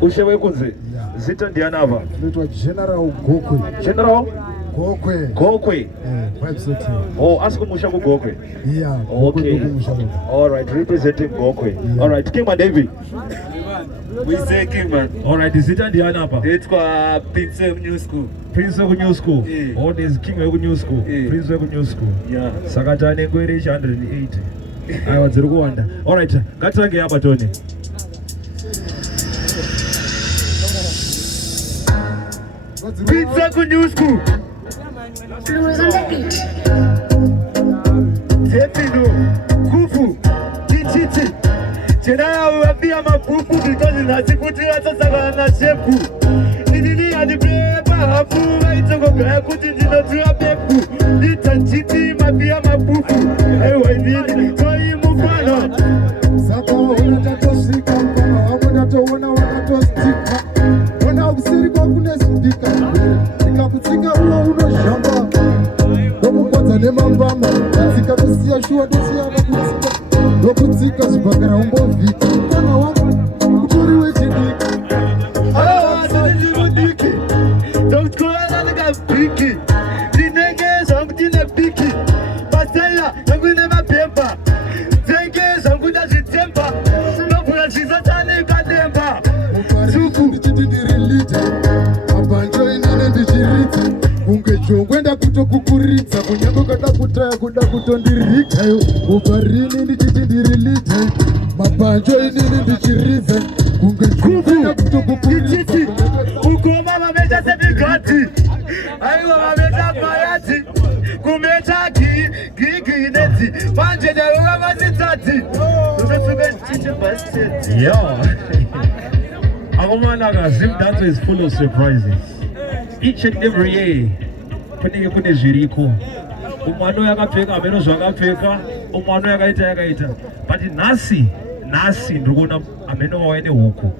Ushewe kunze. Zita ndiana hapa. Naitwa General Gokwe. General Gokwe. Gokwe. Vibes hotel. Oh, asikumusha ku Gokwe. Yeah. Okay. All right, representing Gokwe. Yeah. All right, King David. We say King man. All right, zita ndiana hapa. It's kwa Prince of New School. Prince of New School. Yeah. Oh, there's King of New School. Yeah. Prince of New School. Yeah. Sakatane ngwere 180. Aiwa dziri kuwanda. All right, ngatirange hapa Tony. Pizza ku New School. Tepino, kufu, kichichi. Chena uwapia mapupu because nasikutia sasa na shepu. Nini adibeba hafu itoko kaya kutinjino tuwa pepu. Itanchiti mapia mapupu. Ewa nini toi mufano. Saka unatatoshika mkono wangu natowona wanatostika. Wana usiri kwa kunesindika. Nikakutika uwa unoshamba. Dobu kwanza nema mbama. Zika kusia shua dosia na kutika. Dokutika zibagara umbo vika. Mkono wangu uturi wechidika. Awa sani jirudiki. Dokula nalika piki. Dinenge zambutina piki. Pasela nangwine mapemba. Zenge zambuta zitemba. Nopula zizatane kademba. Suku ndichitindirilita. Abanjo inene ndichirita. Ungejongwenda kutokukuritsa kunyango kada kutaya kuda kutondirikayo uparini ndichitindirilita. Mabanjo inene ndichiriza. Ungejongwenda kutokukuritsa Ukoma mameja sebigati. Aiwa mameja mayati. Kumeja gigi neti. Manje jayoga mazitati. Umesuga chiche baseti. Yo. Akumana Zim Dancer is full of surprises. Each and every year, kune zviriko. Umano yakapfeka, ameno zvakapfeka, umano yakaita. But nasi ndikuona ameno waene huku.